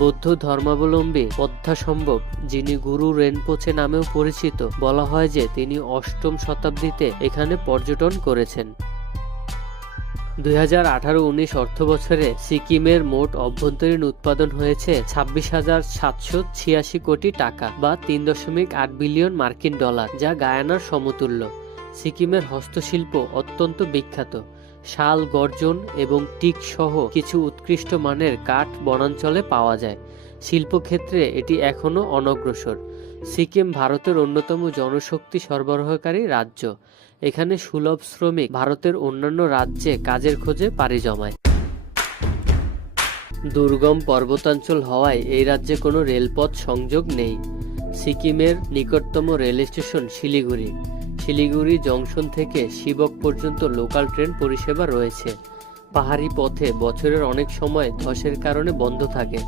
বৌদ্ধ ধর্মাবলম্বী পদ্মাসম্ভব, যিনি গুরু রেনপোচে নামেও পরিচিত, বলা হয় যে তিনি ৮ম শতাব্দীতে এখানে পর্যটন করেছেন। ২০১৮-১৯ অর্থবছরে সিকিমের মোট অভ্যন্তরীণ উৎপাদন হয়েছে ২৬,৭৮৬ কোটি টাকা বা ৩.৮ বিলিয়ন মার্কিন ডলার, যা গায়ানার সমতুল্য। সিকিমের হস্তশিল্প অত্যন্ত বিখ্যাত। শাল, গর্জন এবং টিক সহ কিছু উৎকৃষ্ট মানের কাঠ বনাঞ্চলে পাওয়া যায়। শিল্পক্ষেত্রে এটি এখনও অনগ্রসর। সিকিম ভারতের অন্যতম জনশক্তি সরবরাহকারী রাজ্য। এখানে সুলভ শ্রমিক ভারতের অন্যান্য রাজ্যে কাজের খোঁজে পাড়ি জমায়। দুর্গম পর্বতাঞ্চল হওয়ায় এই রাজ্যে কোনো রেলপথ সংযোগ নেই। সিকিমের নিকটতম rail station Siliguri. Siliguri junction থেকে শিবক পর্যন্ত লোকাল ট্রেন পরিষেবা রয়েছে। পাহাড়ি পথে বছরের অনেক সময় ধসের কারণে বন্ধ থাকে।